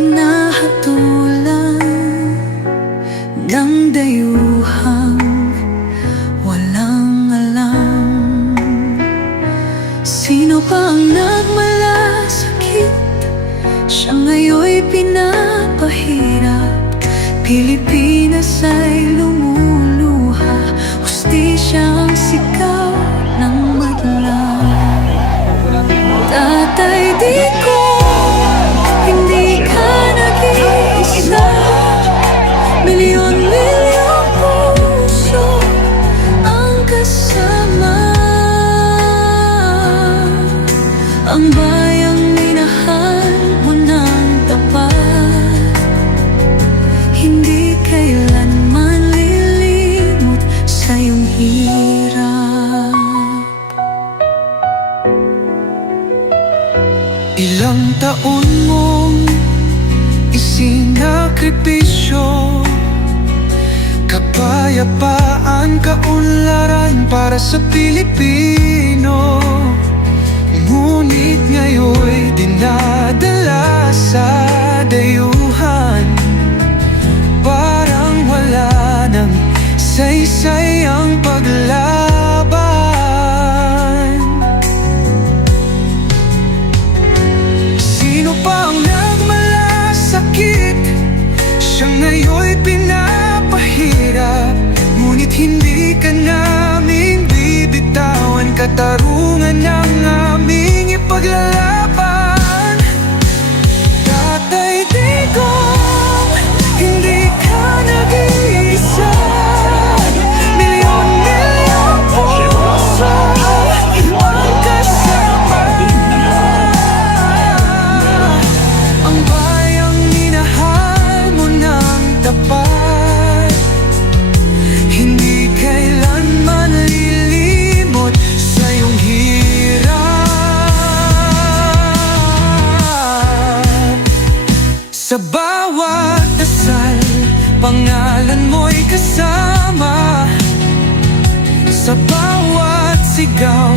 hinahatulan ng dayuhang walang alam. Sino pa ang nagmalasakit? Siya ngayon'y pinapahirap. Pilipinas ay lumuluha, hustisyang sigaw ng madlang. Tatay Digong, hindi ka nag-iisa. Milyon-milyong puso ang kasama. Ang bayang minahal mo ng tapat, hindi kailanman lilimot sa iyong hirap. Ilang taon mong isinakripisyo, kapayapaan, kaunlaran para sa Pilipino. Ngunit ngayon'y dinadala sa dayuhan. Parang wala nang saysay ang paglaban. Sino pa ang nagmalasakit? Siya ngayon'y pinapahirap. Ngunit hindi ka namin bibitawan. Katarungan ng aming ipaglalaban. Tatay Digong, hindi ka nag-iisa. Milyon-milyong puso ang kasama. Ang bayang minahal mo ng tapat, hindi kailanman lilimot sa iyong hirap. Sa bawat dasal, pangalan mo'y kasama. Sa bawat sigaw,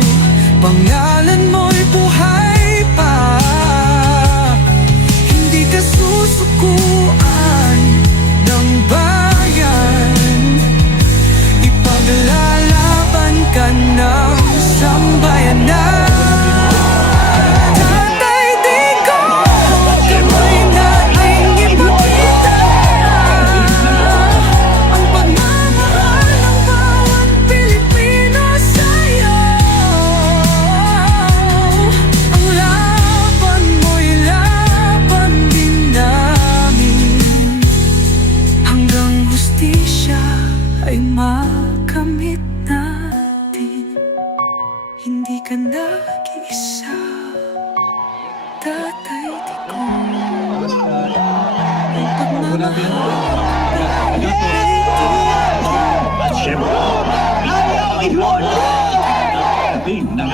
pangalan mo'y buhay pa. Hindi ka susukuan ng bayan, ipaglalaban ka ng sambayanan. Tatay Digong, kamay nating ipakita ang pagmamahal ng bawat Pilipino sa'yo. Ang laban mo'y laban din namin, hanggang hustisya ay makamit natin. Hindi ka nag-iisa, Tatay Digong. Ang pagmamahal ay Siyempre, ayaw ihon! Di na